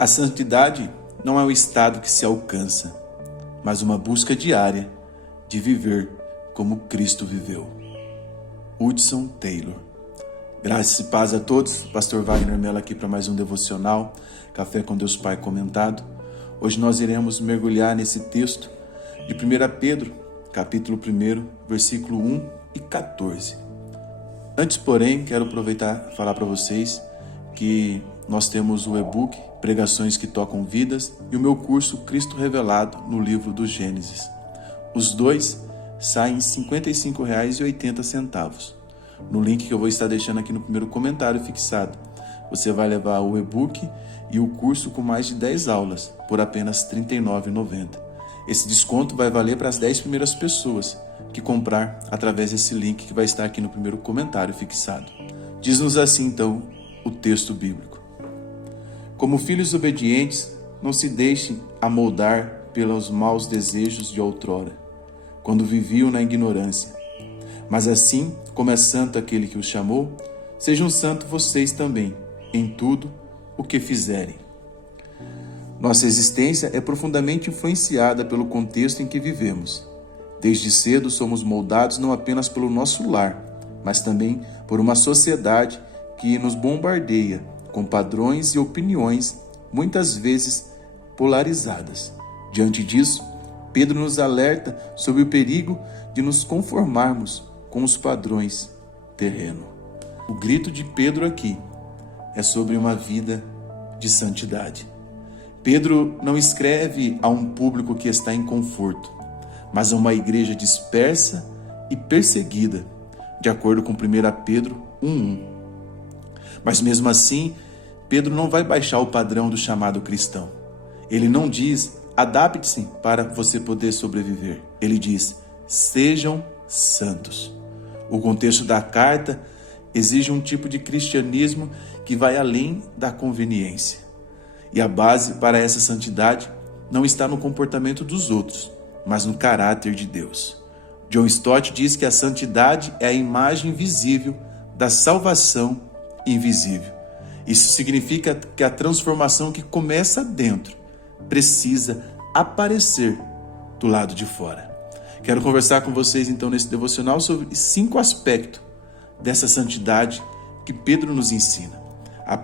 A santidade não é um estado que se alcança, mas uma busca diária de viver como Cristo viveu. Hudson Taylor. Graças e paz a todos. Pastor Wagner Mello aqui para mais um devocional, Café com Deus Pai comentado. Hoje nós iremos mergulhar nesse texto de 1 Pedro, capítulo 1, versículo 1 e 14. Antes, porém, quero aproveitar e falar para vocês que nós temos o e-book Pregações que Tocam Vidas e o meu curso Cristo Revelado no livro do Gênesis. Os dois saem R$ 55,80. No link que eu vou estar deixando aqui no primeiro comentário fixado, você vai levar o e-book e o curso com mais de 10 aulas por apenas R$ 39,90. Esse desconto vai valer para as 10 primeiras pessoas que comprar através desse link que vai estar aqui no primeiro comentário fixado. Diz-nos assim então o texto bíblico: como filhos obedientes, não se deixem amoldar pelos maus desejos de outrora, quando viviam na ignorância. Mas assim como é santo aquele que os chamou, sejam santos vocês também, em tudo o que fizerem. Nossa existência é profundamente influenciada pelo contexto em que vivemos. Desde cedo somos moldados não apenas pelo nosso lar, mas também por uma sociedade que nos bombardeia com padrões e opiniões, muitas vezes polarizadas. Diante disso, Pedro nos alerta sobre o perigo de nos conformarmos com os padrões terrenos. O grito de Pedro aqui é sobre uma vida de santidade. Pedro não escreve a um público que está em conforto, mas a uma igreja dispersa e perseguida, de acordo com 1 Pedro 1:1. Mas mesmo assim, Pedro não vai baixar o padrão do chamado cristão. Ele não diz, adapte-se para você poder sobreviver. Ele diz, sejam santos. O contexto da carta exige um tipo de cristianismo que vai além da conveniência. E a base para essa santidade não está no comportamento dos outros, mas no caráter de Deus. John Stott diz que a santidade é a imagem visível da salvação invisível. Isso significa que a transformação que começa dentro precisa aparecer do lado de fora. Quero conversar com vocês então nesse devocional sobre 5 aspectos dessa santidade que Pedro nos ensina.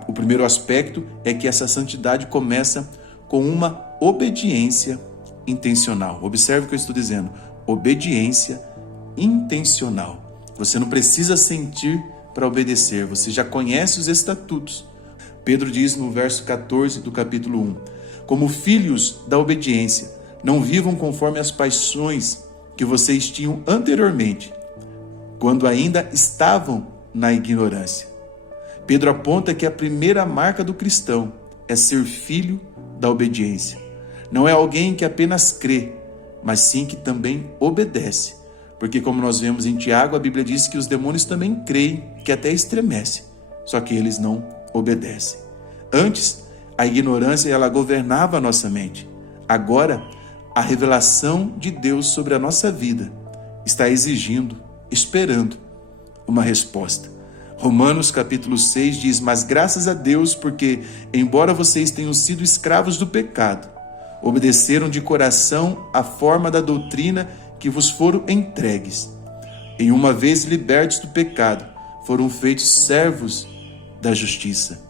O primeiro aspecto é que essa santidade começa com uma obediência intencional. Observe o que eu estou dizendo, obediência intencional. Você não precisa sentir para obedecer, você já conhece os estatutos. Pedro diz no verso 14 do capítulo 1, como filhos da obediência, não vivam conforme as paixões que vocês tinham anteriormente, quando ainda estavam na ignorância. Pedro aponta que a primeira marca do cristão é ser filho da obediência. Não é alguém que apenas crê, mas sim que também obedece. Porque como nós vemos em Tiago, a Bíblia diz que os demônios também creem, que até estremecem, só que eles não obedecem. Antes, a ignorância ela governava a nossa mente. Agora, a revelação de Deus sobre a nossa vida está exigindo, esperando uma resposta. Romanos capítulo 6 diz, mas graças a Deus, porque embora vocês tenham sido escravos do pecado, obedeceram de coração a forma da doutrina que vos foram entregues. E uma vez libertos do pecado, foram feitos servos da justiça.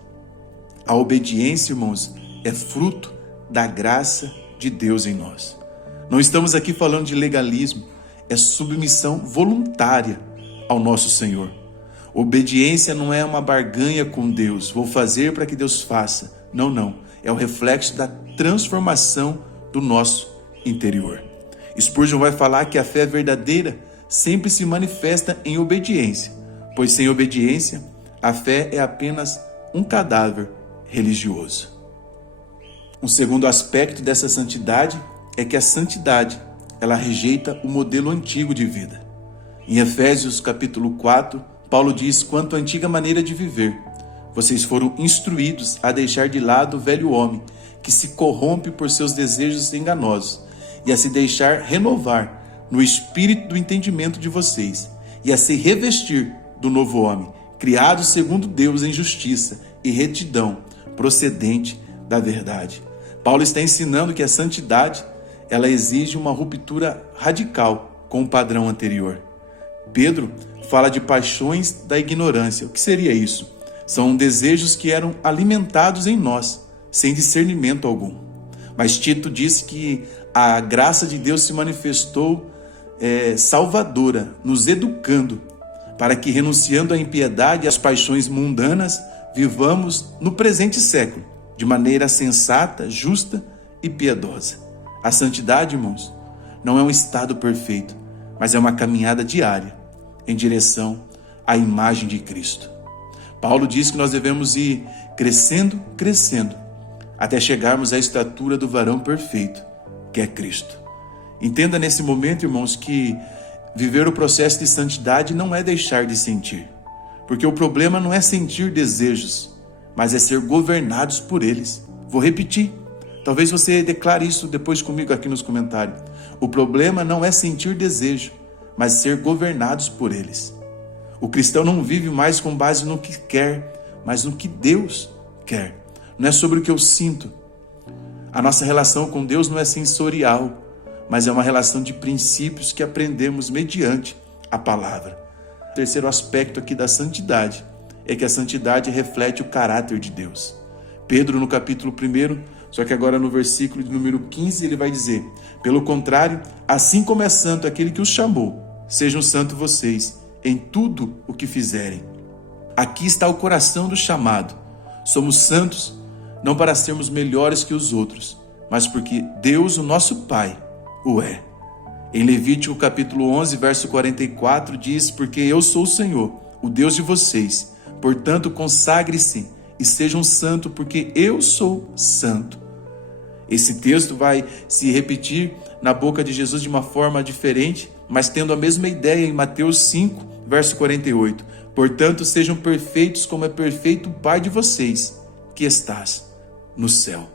A obediência, irmãos, é fruto da graça de Deus em nós. Não estamos aqui falando de legalismo, é submissão voluntária ao nosso Senhor. Obediência não é uma barganha com Deus, vou fazer para que Deus faça. Não. É o reflexo da transformação do nosso interior. Spurgeon vai falar que a fé verdadeira sempre se manifesta em obediência, pois sem obediência, a fé é apenas um cadáver religioso. Um segundo aspecto dessa santidade é que a santidade, ela rejeita o modelo antigo de vida. Em Efésios capítulo 4, Paulo diz, quanto à antiga maneira de viver, vocês foram instruídos a deixar de lado o velho homem, que se corrompe por seus desejos enganosos, e a se deixar renovar no espírito do entendimento de vocês, e a se revestir do novo homem, criado segundo Deus em justiça e retidão, procedente da verdade. Paulo está ensinando que a santidade, ela exige uma ruptura radical com o padrão anterior. Pedro fala de paixões da ignorância. O que seria isso? São desejos que eram alimentados em nós, sem discernimento algum. Mas Tito disse que a graça de Deus se manifestou salvadora, nos educando, para que, renunciando à impiedade e às paixões mundanas, vivamos no presente século, de maneira sensata, justa e piedosa. A santidade, irmãos, não é um estado perfeito, mas é uma caminhada diária em direção à imagem de Cristo. Paulo diz que nós devemos ir crescendo, até chegarmos à estatura do varão perfeito, que é Cristo. Entenda nesse momento, irmãos, que viver o processo de santidade não é deixar de sentir, porque o problema não é sentir desejos, mas é ser governados por eles. Vou repetir, talvez você declare isso depois comigo aqui nos comentários. O problema não é sentir desejo, mas ser governados por eles. O cristão não vive mais com base no que quer, mas no que Deus quer. Não é sobre o que eu sinto. A nossa relação com Deus não é sensorial, mas é uma relação de princípios que aprendemos mediante a palavra. O terceiro aspecto aqui da santidade é que a santidade reflete o caráter de Deus. Pedro, no capítulo 1, só que agora no versículo de número 15, ele vai dizer: pelo contrário, assim como é santo aquele que os chamou, sejam santos vocês em tudo o que fizerem. Aqui está o coração do chamado. Somos santos não para sermos melhores que os outros, mas porque Deus, o nosso Pai, o é. Em Levítico capítulo 11, verso 44, diz: porque eu sou o Senhor, o Deus de vocês. Portanto, consagre-se e sejam santos, porque eu sou santo. Esse texto vai se repetir na boca de Jesus de uma forma diferente, mas tendo a mesma ideia em Mateus 5, verso 48. Portanto, sejam perfeitos como é perfeito o Pai de vocês, que estás no céu.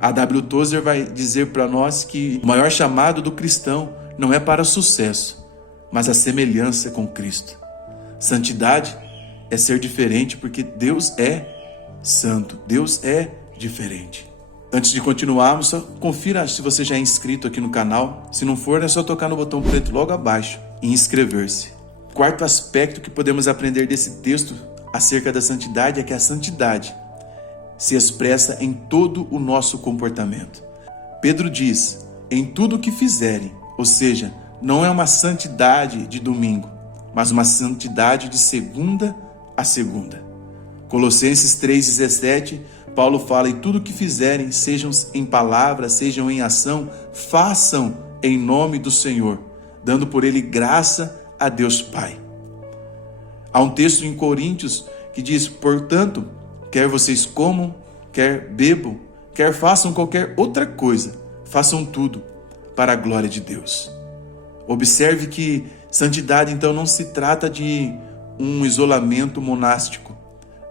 A W. Tozer vai dizer para nós que o maior chamado do cristão não é para sucesso, mas a semelhança com Cristo. Santidade é ser diferente porque Deus é santo, Deus é diferente. Antes de continuarmos, só confira se você já é inscrito aqui no canal. Se não for, é só tocar no botão preto logo abaixo e inscrever-se. Quarto aspecto que podemos aprender desse texto acerca da santidade é que a santidade se expressa em todo o nosso comportamento. Pedro diz: em tudo o que fizerem, ou seja, não é uma santidade de domingo, mas uma santidade de segunda a segunda. Colossenses 3,17, Paulo fala: e tudo o que fizerem, sejam em palavra, sejam em ação, façam em nome do Senhor, dando por ele graça a Deus Pai. Há um texto em Coríntios que diz: portanto, quer vocês comam, quer bebam, quer façam qualquer outra coisa, façam tudo para a glória de Deus. Observe que santidade então não se trata de um isolamento monástico,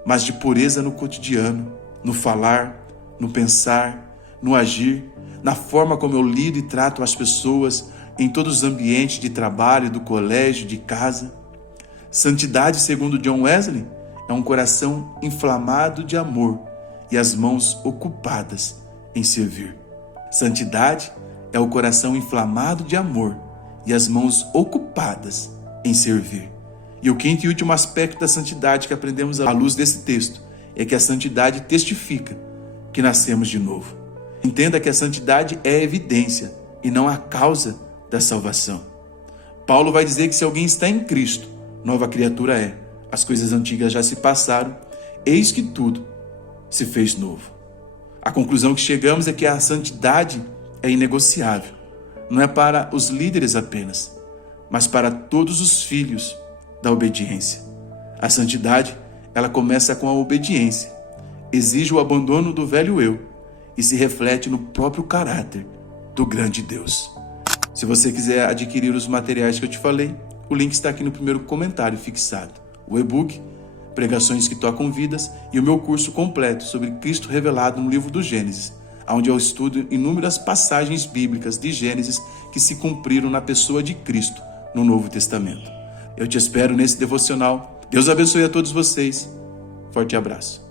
mas de pureza no cotidiano, no falar, no pensar, no agir, na forma como eu lido e trato as pessoas em todos os ambientes de trabalho, do colégio, de casa. Santidade, segundo John Wesley, é um coração inflamado de amor e as mãos ocupadas em servir. Santidade é o coração inflamado de amor e as mãos ocupadas em servir. E o quinto e último aspecto da santidade que aprendemos à luz desse texto é que a santidade testifica que nascemos de novo. Entenda que a santidade é a evidência e não a causa da salvação. Paulo vai dizer que se alguém está em Cristo, nova criatura é. As coisas antigas já se passaram, eis que tudo se fez novo. A conclusão que chegamos é que a santidade é inegociável. Não é para os líderes apenas, mas para todos os filhos da obediência. A santidade, ela começa com a obediência, exige o abandono do velho eu e se reflete no próprio caráter do grande Deus. Se você quiser adquirir os materiais que eu te falei, o link está aqui no primeiro comentário fixado. O e-book, Pregações que Tocam Vidas, e o meu curso completo sobre Cristo revelado no livro do Gênesis, onde eu estudo inúmeras passagens bíblicas de Gênesis que se cumpriram na pessoa de Cristo no Novo Testamento. Eu te espero nesse devocional. Deus abençoe a todos vocês. Forte abraço.